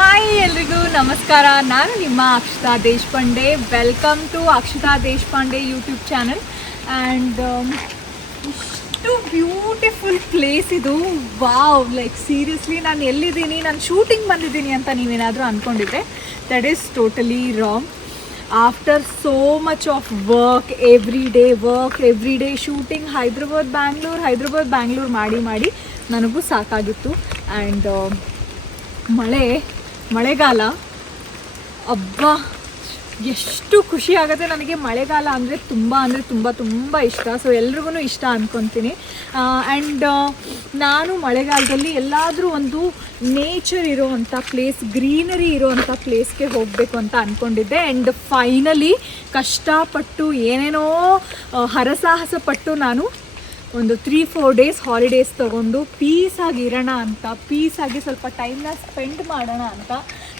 Hi ಎಲ್ರಿಗೂ ನಮಸ್ಕಾರ. ನಾನು ನಿಮ್ಮ Akshata Deshpande. Welcome to Akshata Deshpande YouTube channel. And ಇಷ್ಟು ಬ್ಯೂಟಿಫುಲ್ ಪ್ಲೇಸ್ ಇದು. ವಾವ್, ಲೈಕ್ ಸೀರಿಯಸ್ಲಿ ನಾನು ಎಲ್ಲಿದ್ದೀನಿ, ನಾನು ಶೂಟಿಂಗ್ ಬಂದಿದ್ದೀನಿ ಅಂತ ನೀವೇನಾದರೂ ಅಂದ್ಕೊಂಡಿದ್ರೆ that is totally wrong. After so much of work every day shooting, Hyderabad Bangalore ಮಾಡಿ ನನಗೂ ಸಾಕಾಗಿತ್ತು. ಆ್ಯಂಡ್ ಮಳೆಗಾಲ ಅಬ್ಬಾ ಎಷ್ಟು ಖುಷಿ ಆಗುತ್ತೆ ನನಗೆ. ಮಳೆಗಾಲ ಅಂದರೆ ತುಂಬ ಇಷ್ಟ. ಸೊ ಎಲ್ರಿಗೂ ಇಷ್ಟ ಅಂದ್ಕೊತೀನಿ. ಆ್ಯಂಡ್ ನಾನು ಮಳೆಗಾಲದಲ್ಲಿ ಎಲ್ಲಾದರೂ ಒಂದು ನೇಚರ್ ಇರೋವಂಥ ಪ್ಲೇಸ್, ಗ್ರೀನರಿ ಇರೋವಂಥ ಪ್ಲೇಸ್ಗೆ ಹೋಗಬೇಕು ಅಂತ ಅಂದ್ಕೊಂಡಿದ್ದೆ. ಆ್ಯಂಡ್ ಫೈನಲಿ ಕಷ್ಟಪಟ್ಟು ಏನೇನೋ ಹರಸಾಹಸ ಪಟ್ಟು ನಾನು ಒಂದು 3-4 ಡೇಸ್ ಹಾಲಿಡೇಸ್ ತೊಗೊಂಡು ಪೀಸಾಗಿ ಇರೋಣ ಅಂತ, ಪೀಸಾಗಿ ಸ್ವಲ್ಪ ಟೈಮ್ನ ಸ್ಪೆಂಡ್ ಮಾಡೋಣ ಅಂತ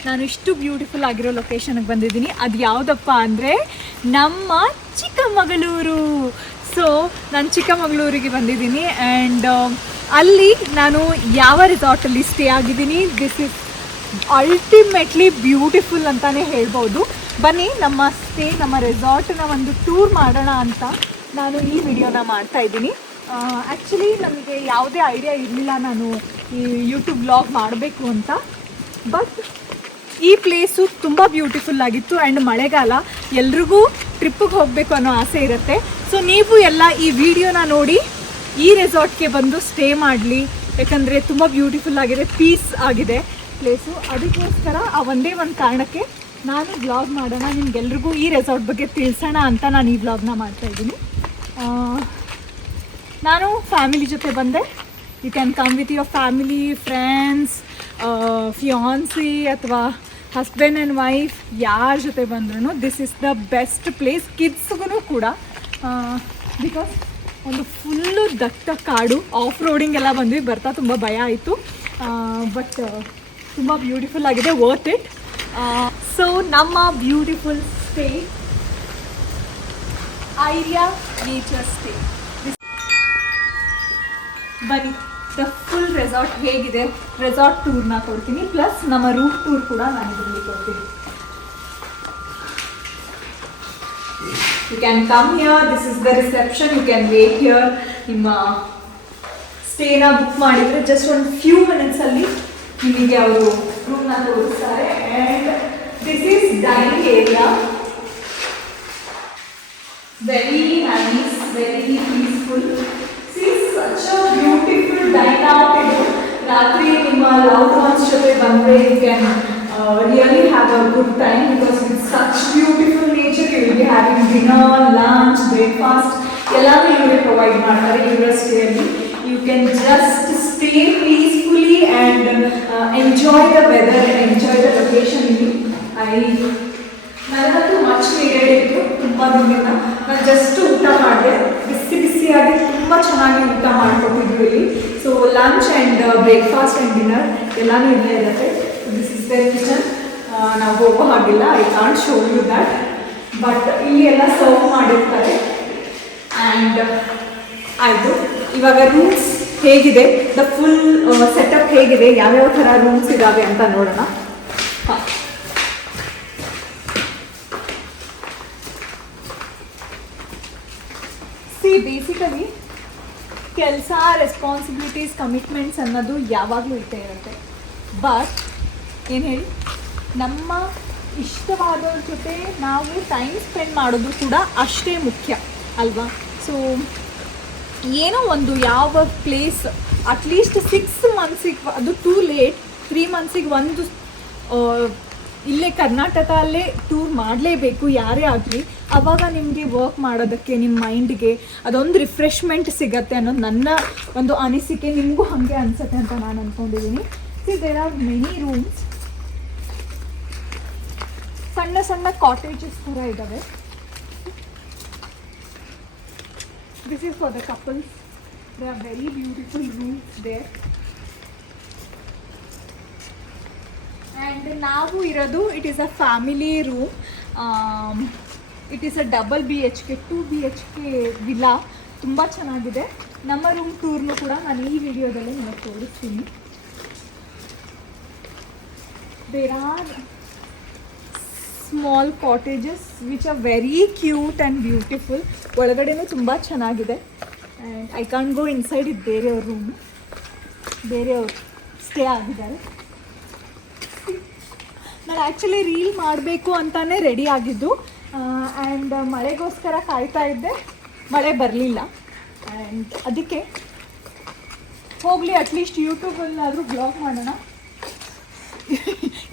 ನಾನು ಇಷ್ಟು ಬ್ಯೂಟಿಫುಲ್ ಆಗಿರೋ ಲೊಕೇಶನ್ಗೆ ಬಂದಿದ್ದೀನಿ. ಅದು ಯಾವುದಪ್ಪ ಅಂದರೆ ನಮ್ಮ ಚಿಕ್ಕಮಗಳೂರು. ಸೊ ನಾನು ಚಿಕ್ಕಮಗಳೂರಿಗೆ ಬಂದಿದ್ದೀನಿ. ಆ್ಯಂಡ್ ಅಲ್ಲಿ ನಾನು ಯಾವ ರೆಸಾರ್ಟಲ್ಲಿ ಸ್ಟೇ ಆಗಿದ್ದೀನಿ. ದಿಸ್ ಇಸ್ ಅಲ್ಟಿಮೇಟ್ಲಿ ಬ್ಯೂಟಿಫುಲ್ ಅಂತಲೇ ಹೇಳ್ಬೋದು. ಬನ್ನಿ ನಮ್ಮ ರೆಸಾರ್ಟ್ನ ಒಂದು ಟೂರ್ ಮಾಡೋಣ ಅಂತ ನಾನು ಈ ವಿಡಿಯೋನ ಮಾಡ್ತಾಯಿದ್ದೀನಿ. ಆ್ಯಕ್ಚುಲಿ ನನಗೆ ಯಾವುದೇ ಐಡಿಯಾ ಇರಲಿಲ್ಲ ನಾನು ಈ ಯೂಟ್ಯೂಬ್ ವ್ಲಾಗ್ ಮಾಡಬೇಕು ಅಂತ. ಬಟ್ ಈ ಪ್ಲೇಸು ತುಂಬ ಬ್ಯೂಟಿಫುಲ್ ಆಗಿತ್ತು. ಆ್ಯಂಡ್ ಮಳೆಗಾಲ, ಎಲ್ರಿಗೂ ಟ್ರಿಪ್ಪಿಗೆ ಹೋಗಬೇಕು ಅನ್ನೋ ಆಸೆ ಇರುತ್ತೆ. ಸೊ ನೀವು ಎಲ್ಲ ಈ ವಿಡಿಯೋನ ನೋಡಿ ಈ ರೆಸಾರ್ಟ್ಗೆ ಬಂದು ಸ್ಟೇ ಮಾಡಲಿ. ಯಾಕಂದರೆ ತುಂಬ ಬ್ಯೂಟಿಫುಲ್ ಆಗಿದೆ, ಪೀಸ್ ಆಗಿದೆ ಪ್ಲೇಸು. ಅದಕ್ಕೋಸ್ಕರ ಆ ಒಂದೇ ಒಂದು ಕಾರಣಕ್ಕೆ ನಾನು ವ್ಲಾಗ್ ಮಾಡೋಣ, ನಿಮ್ಗೆಲ್ರಿಗೂ ಈ ರೆಸಾರ್ಟ್ ಬಗ್ಗೆ ತಿಳಿಸೋಣ ಅಂತ ನಾನು ಈ ವ್ಲಾಗ್ನ ಮಾಡ್ತಾಯಿದ್ದೀನಿ. ನಾನು ಫ್ಯಾಮಿಲಿ ಜೊತೆ ಬಂದೆ. You can come with your family, friends, fiance ಅಥವಾ ಹಸ್ಬೆಂಡ್ ಆ್ಯಂಡ್ ವೈಫ್, ಯಾರ ಜೊತೆ ಬಂದ್ರೂ this is the best place. ಕಿಡ್ಸ್ಗೂ ಕೂಡ, ಬಿಕಾಸ್ ಒಂದು ಫುಲ್ಲು ದಟ್ಟ ಕಾಡು, ಆಫ್ ರೋಡಿಂಗ್ ಎಲ್ಲ ಬಂದ್ವಿ. ಬರ್ತಾ ತುಂಬ ಭಯ ಆಯಿತು. ಬಟ್ ತುಂಬ ಬ್ಯೂಟಿಫುಲ್ ಆಗಿದೆ, ವರ್ತ್ ಇಟ್. ಸೊ ನಮ್ಮ beautiful stay area nature stay. ಬನ್ನಿ ದ ಫುಲ್ ರೆಸಾರ್ಟ್ ಹೇಗಿದೆ, ರೆಸಾರ್ಟ್ ಟೂರ್ನ ಕೊಡ್ತೀನಿ. ಪ್ಲಸ್ ನಮ್ಮ ರೂಟ್ ಟೂರ್ ಕೂಡ ನಾನು ಇದರಲ್ಲಿ ಕೊಡ್ತೀನಿ. You can come here, this is the reception, you can wait here. ನಿಮ್ಮ ಸ್ಟೇನ ಬುಕ್ ಮಾಡಿದರೆ ಜಸ್ಟ್ ಒಂದು ಫ್ಯೂ ಮಿನಿಟ್ಸಲ್ಲಿ ನಿಮಗೆ ಅವರು ರೂಮ್ನ ತೋರಿಸ್ತಾರೆ. And this is dining area. Very nice, very peaceful. Such a beautiful dine out. ರಾತ್ರಿ ನಿಮ್ಮ ಲವ್ಡ್ ಒನ್ಸ್ ಜೊತೆ ಬಂದರೆ you can really have a good time. Because with such beautiful nature you will be having dinner, lunch, breakfast ಎಲ್ಲನೂ ಇವರೇ provide ಮಾಡ್ತಾರೆ ಇವರ ಸ್ಟೇಯಲ್ಲಿ. You can just stay peacefully and enjoy the weather and enjoy the location. ಇಲ್ಲಿ ನನಗಂತೂ much needed ಇತ್ತು. ತುಂಬ ದಿನದಿಂದ ನಾನು ಜಸ್ಟ್ ಊಟ ಮಾಡಿದೆ, ಬಿಸಿಯಾಗಿ ತುಂಬ ಚೆನ್ನಾಗಿ ಊಟ ಮಾಡಿಕೊಟ್ಟಿದ್ವಿ ಇಲ್ಲಿ. So lunch and breakfast and dinner ಎಲ್ಲನೂ ಇಲ್ಲೇ ಇರುತ್ತೆ. This is the kitchen. ನಾವು ಹೋಗೋ ಹಾಗಿಲ್ಲ, I can't show you that. But ಇಲ್ಲಿ ಎಲ್ಲ ಸರ್ವ್ ಮಾಡಿರ್ತಾರೆ. ಆ್ಯಂಡ್ ಆಯಿತು, ಇವಾಗ ರೂಮ್ಸ್ ಹೇಗಿದೆ, ದ ಫುಲ್ ಸೆಟಪ್ ಹೇಗಿದೆ, ಯಾವ್ಯಾವ ಥರ ರೂಮ್ಸ್ ಇದ್ದಾವೆ ಅಂತ ನೋಡೋಣ. ಹಾಂ, ಬೇಸಿಕಲಿ ಕೆಲಸ, ರೆಸ್ಪಾನ್ಸಿಬಿಲಿಟೀಸ್, ಕಮಿಟ್ಮೆಂಟ್ಸ್ ಅನ್ನೋದು ಯಾವಾಗಲೂ ಇದ್ದೇ ಇರುತ್ತೆ. ಬಟ್ ಏನು ಹೇಳಿ, ನಮ್ಮ ಇಷ್ಟವಾದವ್ರ ಜೊತೆ ನಾವು ಟೈಮ್ ಸ್ಪೆಂಡ್ ಮಾಡೋದು ಕೂಡ ಅಷ್ಟೇ ಮುಖ್ಯ ಅಲ್ವಾ? ಸೊ ಏನೋ ಒಂದು ಯಾವ ಪ್ಲೇಸ್ ಅಟ್ಲೀಸ್ಟ್ 6 ಮಂತ್ಸಿಗೆ, ಅದು ಟೂ ಲೇಟ್, 3 ಮಂತ್ಸಿಗೆ ಒಂದು ಇಲ್ಲೇ ಕರ್ನಾಟಕದಲ್ಲೇ ಟೂರ್ ಮಾಡಲೇಬೇಕು ಯಾರೇ ಆಗಲಿ. ಆವಾಗ ನಿಮಗೆ ವರ್ಕ್ ಮಾಡೋದಕ್ಕೆ, ನಿಮ್ಮ ಮೈಂಡ್ಗೆ ಅದೊಂದು ರಿಫ್ರೆಶ್ಮೆಂಟ್ ಸಿಗತ್ತೆ ಅನ್ನೋದು ನನ್ನ ಒಂದು ಅನಿಸಿಕೆ. ನಿಮಗೂ ಹಾಗೆ ಅನಿಸುತ್ತೆ ಅಂತ ನಾನು ಅಂದ್ಕೊಂಡಿದ್ದೀನಿ. See there are many rooms. ಸಣ್ಣ ಸಣ್ಣ ಕಾಟೇಜಸ್ ಥರ ಇದ್ದಾವೆ. This is for the couples. They are very beautiful rooms there. And ನಾವು ಇರೋದು, it is a family room. It is a double BHK 2 BHK villa. ತುಂಬ ಚೆನ್ನಾಗಿದೆ. ನಮ್ಮ ರೂಮ್ ಟೂರ್ನು ಕೂಡ ನಾನು ಈ ವಿಡಿಯೋದಲ್ಲಿ ನಿಮಗೆ ತೋರಿಸ್ತೀನಿ. there are small cottages which are very cute and beautiful. ಒಳಗಡೆನೂ ತುಂಬ ಚೆನ್ನಾಗಿದೆ. And I can't go inside, ಇದು ಬೇರೆಯವ್ರ ರೂಮು, ಬೇರೆಯವ್ರು ಸ್ಟೇ ಆಗಿದ್ದಾರೆ. ನಾನು ಆ್ಯಕ್ಚುಲಿ ರೀಲ್ ಮಾಡಬೇಕು ಅಂತಲೇ ರೆಡಿ ಆಗಿದ್ದು. ಆ್ಯಂಡ್ ಮಳೆಗೋಸ್ಕರ ಕಾಯ್ತಾ ಇದ್ದೆ, ಮಳೆ ಬರಲಿಲ್ಲ. ಆ್ಯಂಡ್ ಅದಕ್ಕೆ ಹೋಗಲಿ ಅಟ್ಲೀಸ್ಟ್ ಯೂಟ್ಯೂಬಲ್ಲಾದರೂ ಬ್ಲಾಗ್ ಮಾಡೋಣ.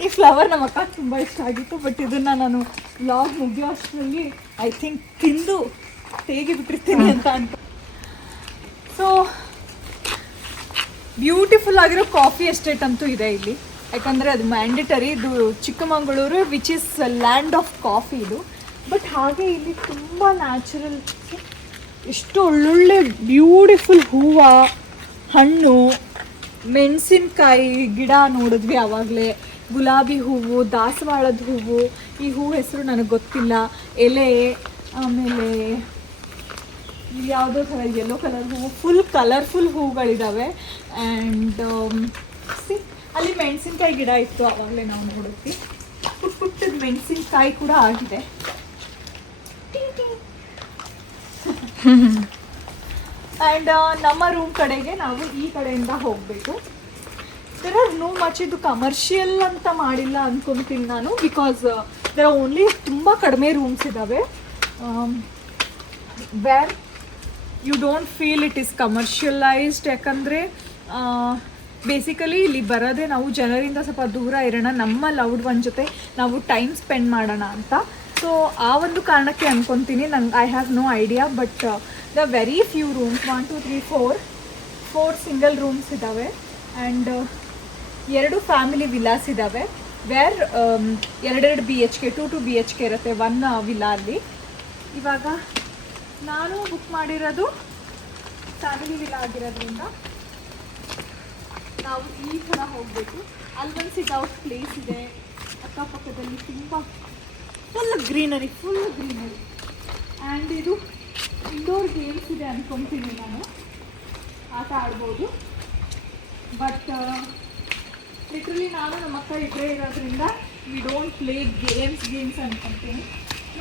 ಈ ಫ್ಲವರ್ ನಮ್ಮ ಅಕ್ಕ ತುಂಬ ಇಷ್ಟ ಆಗಿತ್ತು, ಬಟ್ ಇದನ್ನು ನಾನು ವ್ಲಾಗ್ ಮುಗಿಯೋ ಅಷ್ಟರಲ್ಲಿ ಐ ಥಿಂಕ್ ತಿಂದು ತೆಗಿಬಿಟ್ಟಿರ್ತೀನಿ ಅಂತ ಅನ್ಕೊ. ಸೊ ಬ್ಯೂಟಿಫುಲ್ ಆಗಿರೋ ಕಾಫಿ ಎಸ್ಟೇಟ್ ಅಂತೂ ಇದೆ ಇಲ್ಲಿ, ಯಾಕಂದರೆ ಅದು ಮ್ಯಾಂಡೇಟರಿ. ಇದು Chikkamagaluru which his land of coffee ಇದು. ಬಟ್ ಹಾಗೆ ಇಲ್ಲಿ ತುಂಬ ನ್ಯಾಚುರಲ್, ಎಷ್ಟು ಒಳ್ಳೊಳ್ಳೆ ಬ್ಯೂಟಿಫುಲ್ ಹೂವು, ಹಣ್ಣು, ಮೆಣಸಿನ್ಕಾಯಿ ಗಿಡ ನೋಡಿದ್ವಿ ಆವಾಗಲೇ, ಗುಲಾಬಿ ಹೂವು, ದಾಸವಾಳದ ಹೂವು, ಈ ಹೂವು ಹೆಸರು ನನಗೆ ಗೊತ್ತಿಲ್ಲ, ಎಲೆ, ಆಮೇಲೆ ಇಲ್ಲಿ ಯಾವುದೋ ಥರ ಯೆಲ್ಲೋ ಕಲರ್ ಹೂವು, ಫುಲ್ ಕಲರ್ಫುಲ್ ಹೂವುಗಳಿದ್ದಾವೆ. ಆ್ಯಂಡ್ ಅಲ್ಲಿ ಮೆಣಸಿನ್ಕಾಯಿ ಗಿಡ ಇತ್ತು ಆವಾಗಲೇ ನಾವು ನೋಡಿದ್ವಿ. ಪುಟ್ಟ ಪುಟ್ಟದ ಮೆಣಸಿನ್ಕಾಯಿ ಕೂಡ ಆಗಿದೆ. ಆ್ಯಂಡ್ ನಮ್ಮ ರೂಮ್ ಕಡೆಗೆ ನಾವು ಈ ಕಡೆಯಿಂದ ಹೋಗಬೇಕು. ದೇರ್ ಆರ್ ನೋ ಮಚ್, ಇದು ಕಮರ್ಷಿಯಲ್ ಅಂತ ಮಾಡಿಲ್ಲ ಅಂದ್ಕೊಳ್ತೀನಿ ನಾನು, ಬಿಕಾಸ್ ದೇರ್ ಆರ್ ಓನ್ಲಿ ತುಂಬ ಕಡಿಮೆ ರೂಮ್ಸ್ ಇದ್ದಾವೆ where you don't feel it is commercialised. ಯಾಕಂದರೆ ಬೇಸಿಕಲಿ ಇಲ್ಲಿ ಬರೋದೇ ನಾವು ಜನರಿಂದ ಸ್ವಲ್ಪ ದೂರ ಇರೋಣ, ನಮ್ಮ ಲವ್ಡ್ ಒನ್ ಜೊತೆ ನಾವು ಟೈಮ್ ಸ್ಪೆಂಡ್ ಮಾಡೋಣ ಅಂತ. ಸೊ ಆ ಒಂದು ಕಾರಣಕ್ಕೆ ಅಂದ್ಕೊತೀನಿ. ನಂಗೆ I have no idea, but the very few rooms, 1 2 3 4 single rooms ಇದ್ದಾವೆ. ಆ್ಯಂಡ್ 2 ಫ್ಯಾಮಿಲಿ ವಿಲಾಸ್ ಇದ್ದಾವೆ, ವೇರ್ 2 BHK 2 BHK ಇರುತ್ತೆ 1 ವಿಲಾ ಅಲ್ಲಿ. ಇವಾಗ ನಾನು ಬುಕ್ ಮಾಡಿರೋದು ಫ್ಯಾಮಿಲಿ ವಿಲಾ ಆಗಿರೋದ್ರಿಂದ ನಾವು ಈ ಥರ ಹೋಗಬೇಕು. ಅಲ್ಲೊಂದು ಸಿಟ್ಔಟ್ ಪ್ಲೇಸ್ ಇದೆ, ಅಕ್ಕಪಕ್ಕದಲ್ಲಿ ತುಂಬ ಫುಲ್ ಗ್ರೀನರಿ. ಆ್ಯಂಡ್ ಇದು ಇಂಡೋರ್ ಗೇಮ್ಸ್ ಇದೆ ಅಂದ್ಕೊತೀನಿ, ನಾನು ಆಟ ಆಡ್ಬೋದು. ಬಟ್ ಲಿಟ್ರಲಿ ನಾನು ನಮ್ಮ ಅಕ್ಕ ಇಬ್ಬರೇ ಇರೋದ್ರಿಂದ ವಿ ಡೋಂಟ್ ಪ್ಲೇ ಗೇಮ್ಸ್ ಅಂದ್ಕೊತೀನಿ.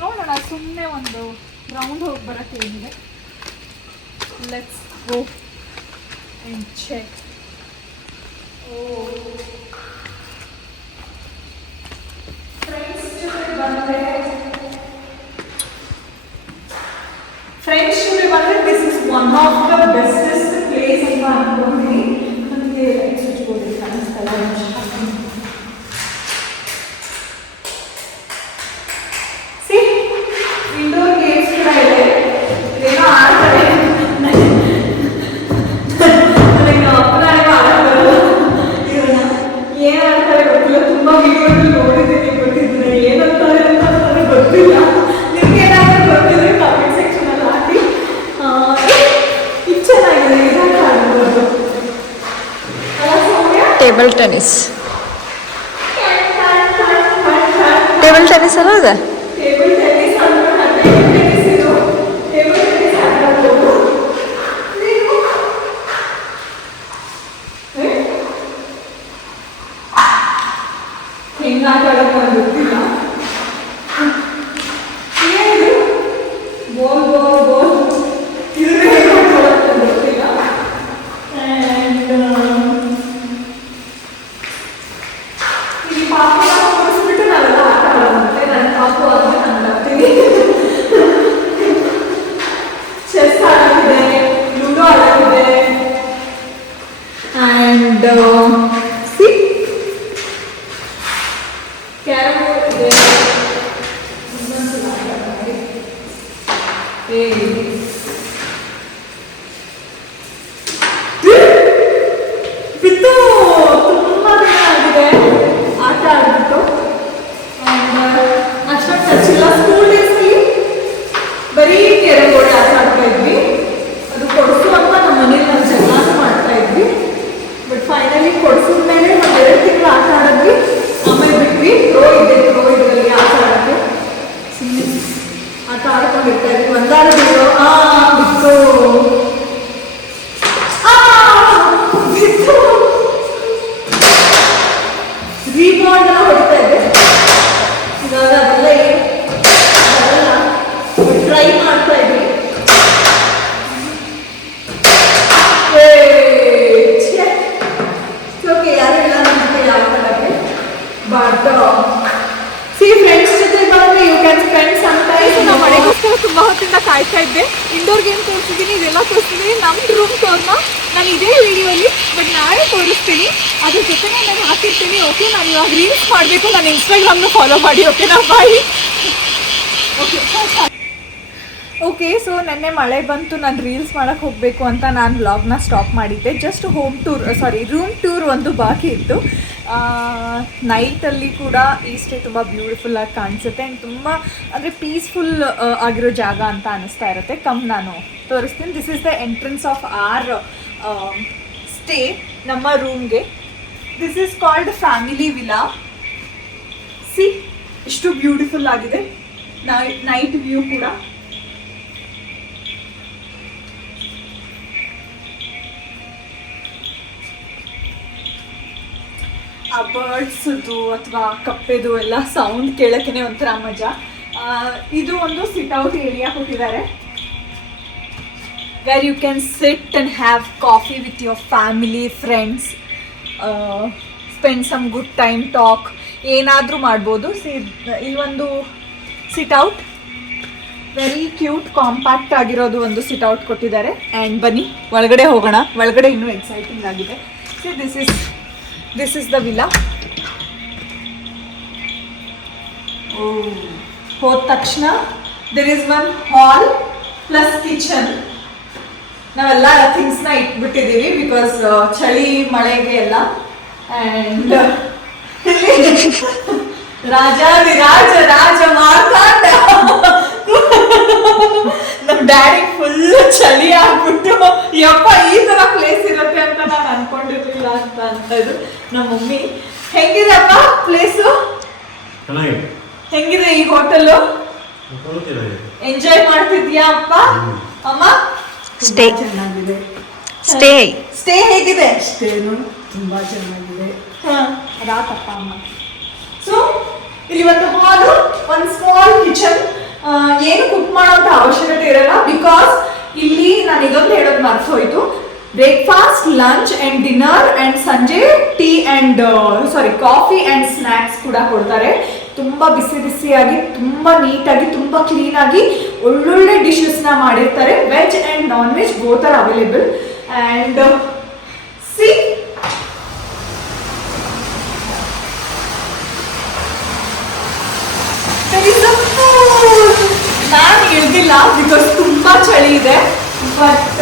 ನೋಡೋಣ, ಸುಮ್ಮನೆ ಒಂದು ರೌಂಡ್ ಹೋಗಿ ಬರೋಕ್ಕೆ ಏನಿದೆ. Let's go and check. Friends ಜೊತೆ ಬಂದರೆ this is one of the bestest place ಅಂತ ಅಂದ್ಕೊಂಡ್ತೀನಿ. ನನಗೆ ಲೈಟ್ ಸ್ವಿಚ್ ಬೋರ್ಡ್ ಕಾಣಿಸ್ತಲ್ಲ. ಸಿ ಇಂಡೋರ್ ಗೇಮ್ಸ್ ಕೂಡ ಇದೆ, ಇದೇನೋ ಆಡ್ತಾರೆ. ನನಗೆ ಅಪ್ಪನ ಆಡೋದು ಏನು ಆಡ್ತಾರೆ ಗೊತ್ತಿಲ್ಲ, ತುಂಬ ವಿಡಿಯೋಗಳು ನೋಡಿದ್ದೀನಿ, ಗೊತ್ತಿದ್ದೀನಿ ಏನಂತಾರೆ ಅಂತ ನನಗೆ ಗೊತ್ತಿಲ್ಲ. ನಿಮ್ಗೆ ಏನಾದರೂ ಗೊತ್ತಿದ್ರೆ ಕಮೆಂಟ್ ಸೆಕ್ಷನಲ್ಲಿ ಹಾಕಿ. ಇದು ಚೆನ್ನಾಗಿದೆ, ಇದನ್ನು ಆಡ್ಬೋದು. ಟೇಬಲ್ ಟೆನ್ನಿಸ್ ಅಲ್ಲ ಅದ? ಟೇಬಲ್ ಟೆನ್ನಿಸ್ ಇದು ಟೇಬಲ್ ಟೆನ್ನಿಸ್ ಆಡ್ಬೋದು. ಹೆಂಗೆ ಆಟ ಆಡೋಕ್ಕೆ ಗೊತ್ತಿಲ್ಲ. ಏನು ಬೋಲ್ ಇದ್ರೆ ಹೆಂಗೆ ಆಟ ಆಡೋಕ್ಕೆ ಗೊತ್ತಿಲ್ಲ. ಆ್ಯಂಡ್ ಇಲ್ಲಿ ಪಾಪು ಕೊಡಿಸ್ಬಿಟ್ಟು ನಾವೆಲ್ಲ ಆಟ ಆಡೋದಂತೆ. ನನ್ನ ಪಾಪು ಆದರೆ ನಾನು ಆಡ್ತೀನಿ. ಚೆಸ್ ಆಡೋದಿದೆ, ಲೂಡೋ ಆಡೋದಿದೆ. ಆ್ಯಂಡ್ ಕ್ಯಾರಮ್ ಬೋರ್ಡ್ ಇದೆ. ಬಿತ್ತು ತುಂಬ ದಿನ ಆಗಿದೆ ಆಟ ಆಡ್ಬಿಟ್ಟು. ಅಷ್ಟೊಂದು ಟಚ್ ಇಲ್ಲ. ಸ್ಕೂಲ್ ಡೇಸ್ನಲ್ಲಿ ಬರೀ ಕ್ಯಾರಮ್ ಬೋರ್ಡ್ ಆಟ ಆಡ್ತಾ ಇದ್ವಿ. ಅದು ಕೊಡಿಸು ಅಂತ ನಮ್ಮ ಮನೇಲಿ ನಾವು ಜಗಳಾನು ಮಾಡ್ತಾ ಇದ್ವಿ. ಬಟ್ ಫೈನಲಿ ಕೊಡಿಸಿದ ಮೇಲೆ ಒಂದು 2 ತಿಂಗಳು ಆಟ ಆಡಿದ್ವಿ, ಆಮೇಲೆ ಬಿಟ್ವಿ. ಪ್ರೋ ಇದರಲ್ಲಿ ಆಟ ಆಡೋಕ್ಕೆ ಸುಮ್ಮನೆ ಆಟ ಆಡ್ಕೊಂಡಿರ್ತಾ ಇದ್ವಿ. ಒಂದಾರು ಬಟ್ ಸಿ ಫ್ರೆಂಡ್ಸ್ ಜೊತೆ ಬಂದರೆ you can spend some time. ನಾವು ಮಳೆಗೋಸ್ಕರ ತುಂಬ ಹೊತ್ತಿಂದ ಕಾಯ್ತಾ ಇದ್ದೆ. ಇಂಡೋರ್ ಗೇಮ್ ತೋರಿಸಿದ್ದೀನಿ, ಇದೆಲ್ಲ ತೋರಿಸ್ತೀನಿ. ನಮ್ಮ ರೂಮ್ ಟೂರ್ನ ನಾನು ಇದೇ ವಿಡಿಯೋಲಿ ಬಟ್ ನಾಳೆ ತೋರಿಸ್ತೀನಿ. ಅದ್ರ ಜೊತೆ ನಾನು ಹಾಕಿರ್ತೀನಿ. ಓಕೆ, ನಾನು ಇವಾಗ ರೀಲ್ಸ್ ಮಾಡಬೇಕು. ನಾನು ಇನ್ಸ್ಟಾಗ್ರಾಮ್ನ ಫಾಲೋ ಮಾಡಿ. ಓಕೆನಾ, ಬಾಯ್. ಓಕೆ, ಸೊ ನೆನ್ನೆ ಮಳೆ ಬಂತು, ನಾನು ರೀಲ್ಸ್ ಮಾಡೋಕ್ಕೆ ಹೋಗಬೇಕು ಅಂತ ನಾನು ವ್ಲಾಗ್ನ ಸ್ಟಾಪ್ ಮಾಡಿದ್ದೆ. ಜಸ್ಟ್ ರೂಮ್ ಟೂರ್ ಒಂದು ಬಾಕಿ ಇತ್ತು. ನೈಟಲ್ಲಿ ಕೂಡ ಈ ಸ್ಟೇ ತುಂಬ ಬ್ಯೂಟಿಫುಲ್ಲಾಗಿ ಕಾಣಿಸುತ್ತೆ ಆ್ಯಂಡ್ ತುಂಬ ಅಂದರೆ ಪೀಸ್ಫುಲ್ ಆಗಿರೋ ಜಾಗ ಅಂತ ಅನ್ನಿಸ್ತಾ ಇರುತ್ತೆ. ನಾನು ತೋರಿಸ್ತೀನಿ. This is the entrance of our stay, ನಮ್ಮ ರೂಮ್ಗೆ. This is called family villa. See ಎಷ್ಟು ಬ್ಯೂಟಿಫುಲ್ ಆಗಿದೆ. ನೈಟ್ ವ್ಯೂ ಕೂಡ. ಆ ಬರ್ಡ್ಸದು ಅಥವಾ ಕಪ್ಪೆದು ಎಲ್ಲ ಸೌಂಡ್ ಕೇಳೋಕ್ಕೇ ಒಂಥರ ಮಜಾ. ಇದು ಒಂದು ಸಿಟ್ಔಟ್ ಏರಿಯಾ ಕೊಟ್ಟಿದ್ದಾರೆ, where you can sit and have coffee with your family, friends, spend some good time, talk, ಏನಾದರೂ ಮಾಡ್ಬೋದು. ಇಲ್ಲೊಂದು ಸಿಟ್ಔಟ್, ವೆರಿ ಕ್ಯೂಟ್ ಕಾಂಪ್ಯಾಕ್ಟ್ ಆಗಿರೋದು ಒಂದು ಸಿಟ್ಔಟ್ ಕೊಟ್ಟಿದ್ದಾರೆ. ಆ್ಯಂಡ್ ಬನ್ನಿ ಒಳಗಡೆ ಹೋಗೋಣ. ಒಳಗಡೆ ಇನ್ನೂ ಎಕ್ಸೈಟಿಂಗ್ ಆಗಿದೆ. This is the villa. ಹೋದ ತಕ್ಷಣ there is one hall plus kitchen. ನಾವೆಲ್ಲ ಥಿಂಗ್ಸ್ನ ಇಟ್ಬಿಟ್ಟಿದ್ದೀವಿ ಬಿಕಾಸ್ ಚಳಿ ಮಳೆಗೆ ಎಲ್ಲ. ಆ್ಯಂಡ್ ರಾಜ ವಿರಾಜ ರಾಜ ಮಾರ್ತಾಂಡ. ನಮ್ಮ ಡ್ಯಾಡಿ ಫುಲ್ ಚಳಿ ಆಗ್ಬಿಟ್ಟು ಯಪ್ಪ ಈ ಥರ ಪ್ಲೇಸ್ ಇರುತ್ತೆ ಅಂತ ನಾನು ಅನ್ಕೊಂಡಿರ್ಲಿಲ್ಲ ಅಂತ ಅಂತದ್ದು ನಮ್ಮ ಮಮ್ಮಿ. ಹೆಂಗಿದೆಪ್ಪ ಪ್ಲೇಸು? ಹೆಂಗಿದೆ ಈ ಹೋಟೆಲು? ಎಂಜಾಯ್ ಮಾಡ್ತಿದ್ಯಾ ಅಪ್ಪ ಅಮ್ಮ? ಸ್ಟೇ ಚೆನ್ನಾಗಿದೆ. ಸ್ಟೇ ಹೇಗಿದೆ? ಸ್ಟೇನು ತುಂಬಾ ಚೆನ್ನಾಗಿದೆ. ರಾತಪ್ಪ ಅಮ್ಮ. ಸೊ ಇಲ್ಲಿ ಒಂದು ಹಾಲು, ಒಂದು ಸ್ಮಾಲ್ ಕಿಚನ್. ಏನು ಕುಕ್ ಮಾಡೋಂಥ ಅವಶ್ಯಕತೆ ಇರಲ್ಲ ಬಿಕಾಸ್ ಇಲ್ಲಿ ನಾನು ಇದೊಂದು ಹೇಳೋದು ಮರ್ತು ಹೋಯ್ತು. Breakfast, lunch and dinner and ಸಂಜೆ tea and coffee and snacks ಕೂಡ ಕೊಡ್ತಾರೆ. ತುಂಬ ಬಿಸಿ ಬಿಸಿಯಾಗಿ, ತುಂಬ ನೀಟಾಗಿ, ತುಂಬ ಕ್ಲೀನಾಗಿ ಒಳ್ಳೊಳ್ಳೆ ಡಿಶಸ್ನ ಮಾಡಿರ್ತಾರೆ. Veg and non veg both are available. And C ನಾನು ಇಳ್ದಿಲ್ಲ ಬಿಕಾಸ್ ತುಂಬ ಚಳಿ ಇದೆ. ಬಟ್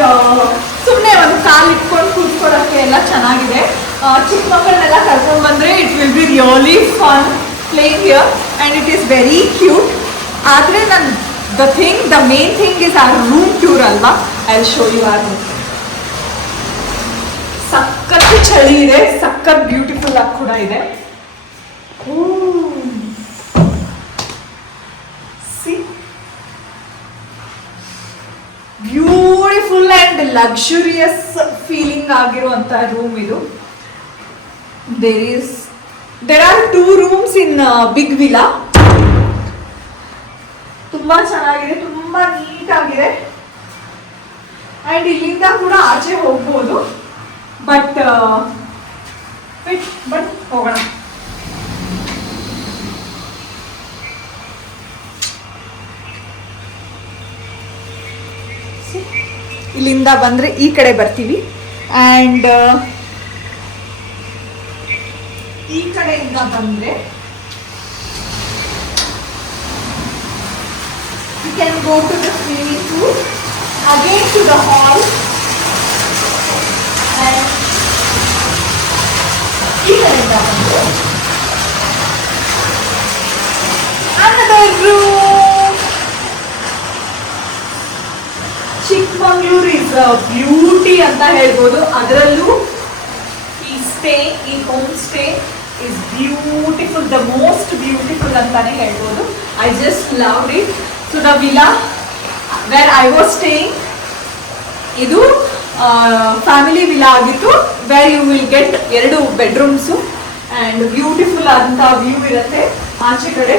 ಸುಮ್ಮನೆ ಒಂದು ಕಾಲು ಇಟ್ಕೊಂಡು ಕೂತ್ಕೊಳ್ಳೋಕ್ಕೆ ಎಲ್ಲ ಚೆನ್ನಾಗಿದೆ. ಚಿಕ್ಕ ಮಕ್ಕಳನ್ನೆಲ್ಲ ಕರ್ಕೊಂಡು ಬಂದರೆ it will be really fun playing here and it is very cute. ಆದರೆ the main thing is our room tour ಅಲ್ವಾ. I will show you our room. ಸಖತ್ ಚಳಿ ಇದೆ, ಸಖತ್ ಬ್ಯೂಟಿಫುಲ್ ಆಗಿ ಕೂಡ ಇದೆ. ಬ್ಯೂಟಿಫುಲ್ ಆ್ಯಂಡ್ ಲಕ್ಸುರಿಯಸ್ ಫೀಲಿಂಗ್ ಆಗಿರುವಂಥ ರೂಮ್ ಇದು. There are 2 rooms in big villa. ತುಂಬಾ ಚೆನ್ನಾಗಿದೆ, ತುಂಬಾ ನೀಟಾಗಿದೆ. ಆ್ಯಂಡ್ ಇಲ್ಲಿಂದ ಕೂಡ ಆಚೆ ಹೋಗ್ಬೋದು. ಬಟ್ ಹೋಗೋಣ. ಇಲ್ಲಿಂದ ಬಂದರೆ ಈ ಕಡೆ ಬರ್ತೀವಿ. ಆ್ಯಂಡ್ ಈ ಕಡೆಯಿಂದ ಬಂದರೆ you can go to the swimming pool, again to the hall. And ಈ ಕಡೆಯಿಂದ ಬಂದರೆ another room. Chikmagalur is beauty ಅಂತ ಹೇಳ್ಬೋದು. ಅದರಲ್ಲೂ ಈ ಸ್ಟೇ, ಈ home stay is beautiful, the most beautiful ಅಂತಾನೆ ಹೇಳ್ಬೋದು. I just loved it. So the villa where I was staying, ಇದು ಫ್ಯಾಮಿಲಿ ವಿಲಾ ಆಗಿತ್ತು. Where you will get 2 bedrooms and beautiful ಅಂತ ವ್ಯೂ ಇರುತ್ತೆ ಆಚೆ ಕಡೆ.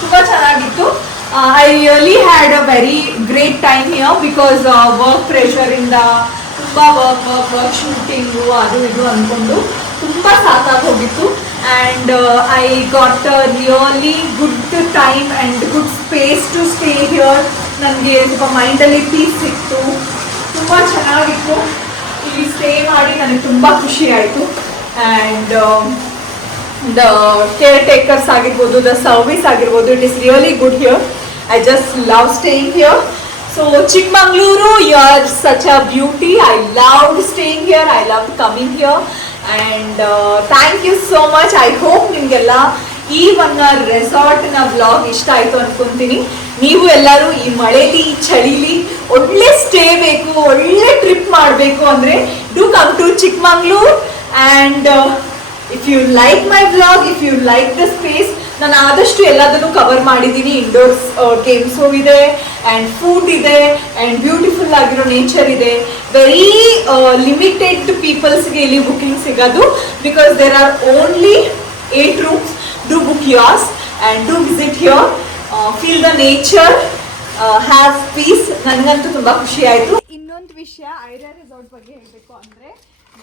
ತುಂಬ ಚೆನ್ನಾಗಿತ್ತು. I really had a very great time here because work pressure ಇಂದ ತುಂಬ ವರ್ಕ್ ಶೂಟಿಂಗು ಅದು ಇದು ಅಂದ್ಕೊಂಡು ತುಂಬ ಸಾಕಾಗಿ ಹೋಗಿತ್ತು. And I got a really good time and good space to stay here. ನನಗೆ ಸ್ವಲ್ಪ ಮೈಂಡಲ್ಲಿ ಪೀಸ್ ಸಿಕ್ತು, ತುಂಬ ಚೆನ್ನಾಗಿತ್ತು. ಇಲ್ಲಿ ಸ್ಟೇ ಮಾಡಿ ನನಗೆ ತುಂಬ ಖುಷಿ ಆಯಿತು. ಆ್ಯಂಡ್ ದ ಕೇರ್ ಟೇಕರ್ಸ್ ಆಗಿರ್ಬೋದು, ದ ಸರ್ವಿಸ್ ಆಗಿರ್ಬೋದು, it is really good here. I just love staying here. So Chikmagaluru, you are such a beauty. I loved staying here. I loved coming here. And thank you so much. I hope ನಿಮಗೆಲ್ಲ ಈ ಒಂದು ರೆಸಾರ್ಟ್ನ vlog ಇಷ್ಟ ಆಯಿತು ಅಂದ್ಕೊತೀನಿ. ನೀವು ಎಲ್ಲರೂ ಈ ಮಳೆಲಿ ಈ ಚಳಿಲಿ ಒಳ್ಳೆ ಸ್ಟೇ ಬೇಕು, ಒಳ್ಳೆ ಟ್ರಿಪ್ ಮಾಡಬೇಕು ಅಂದರೆ do come to Chikmagalur. And if you like my vlog, if you like the space, ನಾನು ಆದಷ್ಟು ಎಲ್ಲದನ್ನು ಕವರ್ ಮಾಡಿದ್ದೀನಿ. ಇಂಡೋರ್ಸ್ ಗೇಮ್ಸು ಇದೆ ಆ್ಯಂಡ್ ಫುಡ್ ಇದೆ ಆ್ಯಂಡ್ ಬ್ಯೂಟಿಫುಲ್ ಆಗಿರೋ ನೇಚರ್ ಇದೆ. ವೆರಿ ಲಿಮಿಟೆಡ್ ಪೀಪಲ್ಸ್ಗೆ ಇಲ್ಲಿ ಬುಕ್ಕಿಂಗ್ ಸಿಗೋದು, because there are only 8 rooms. Do book yours and do visit here. Feel the nature, have peace. ನನಗಂತೂ ತುಂಬ ಖುಷಿ ಆಯಿತು. ಇನ್ನೊಂದು ವಿಷಯ ಐರಾ ರೆಸಾರ್ಟ್ ಬಗ್ಗೆ ಹೇಳಬೇಕು ಅಂದರೆ,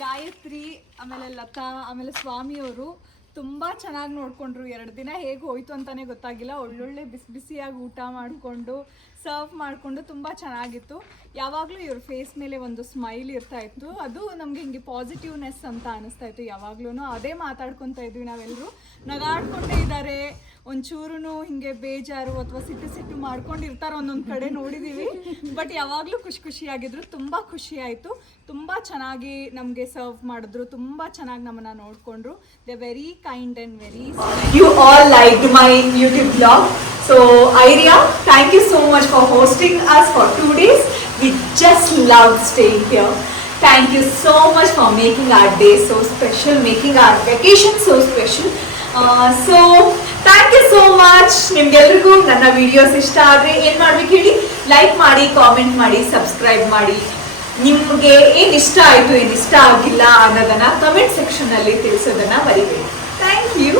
ಗಾಯತ್ರಿ ಆಮೇಲೆ ಲತಾ ಆಮೇಲೆ ಸ್ವಾಮಿಯವರು ತುಂಬ ಚೆನ್ನಾಗಿ ನೋಡಿಕೊಂಡ್ರು. 2 ದಿನ ಹೇಗೆ ಹೋಯ್ತು ಅಂತಲೇ ಗೊತ್ತಾಗಿಲ್ಲ. ಒಳ್ಳೊಳ್ಳೆ ಬಿಸಿಯಾಗಿ ಊಟ ಮಾಡಿಕೊಂಡು ಸರ್ವ್ ಮಾಡಿಕೊಂಡು ತುಂಬ ಚೆನ್ನಾಗಿತ್ತು. ಯಾವಾಗಲೂ ಇವ್ರ ಫೇಸ್ ಮೇಲೆ ಒಂದು ಸ್ಮೈಲ್ ಇರ್ತಾ ಇತ್ತು. ಅದು ನಮಗೆ ಹಿಂಗೆ ಪಾಸಿಟಿವ್ನೆಸ್ ಅಂತ ಅನಿಸ್ತಾ ಇತ್ತು. ಯಾವಾಗ್ಲೂ ಅದೇ ಮಾತಾಡ್ಕೊತಾ ಇದ್ವಿ ನಾವೆಲ್ಲರೂ. ನಗಾಡ್ಕೊಂಡೇ ಇದ್ದಾರೆ, ಒಂಚೂರು ಹಿಂಗೆ ಬೇಜಾರು ಅಥವಾ ಸಿಟ್ಟು ಮಾಡ್ಕೊಂಡಿರ್ತಾರೆ ಒಂದೊಂದು ಕಡೆ ನೋಡಿದ್ದೀವಿ. ಬಟ್ ಯಾವಾಗಲೂ ಖುಷಿಯಾಗಿದ್ರು. ತುಂಬ ಖುಷಿ ಆಯಿತು. ತುಂಬ ಚೆನ್ನಾಗಿ ನಮಗೆ ಸರ್ವ್ ಮಾಡಿದ್ರು, ತುಂಬ ಚೆನ್ನಾಗಿ ನಮ್ಮನ್ನು ನೋಡಿಕೊಂಡ್ರು. They very kind and very. You all liked my YouTube vlog. So ಐರಿಯಾ, thank you so much for hosting us for 2 days. We just loved staying here. Thank you so much for making our day so special, making our vacation so special. So thank you so much. ನಿಮ್ಗೆಲ್ರಿಗೂ ನನ್ನ videos ಇಷ್ಟ ಆದರೆ ಏನು ಮಾಡ್ಬೇಕು ಹೇಳಿ? Like ಮಾಡಿ, comment ಮಾಡಿ, subscribe ಮಾಡಿ. ನಿಮಗೆ ಏನು ಇಷ್ಟ ಆಯಿತು, ಏನು ಇಷ್ಟ ಆಗಿಲ್ಲ ಅನ್ನೋದನ್ನು ಕಮೆಂಟ್ ಸೆಕ್ಷನಲ್ಲಿ ತಿಳಿಸೋದನ್ನು ಮರಿಬೇಡಿ. Thank you.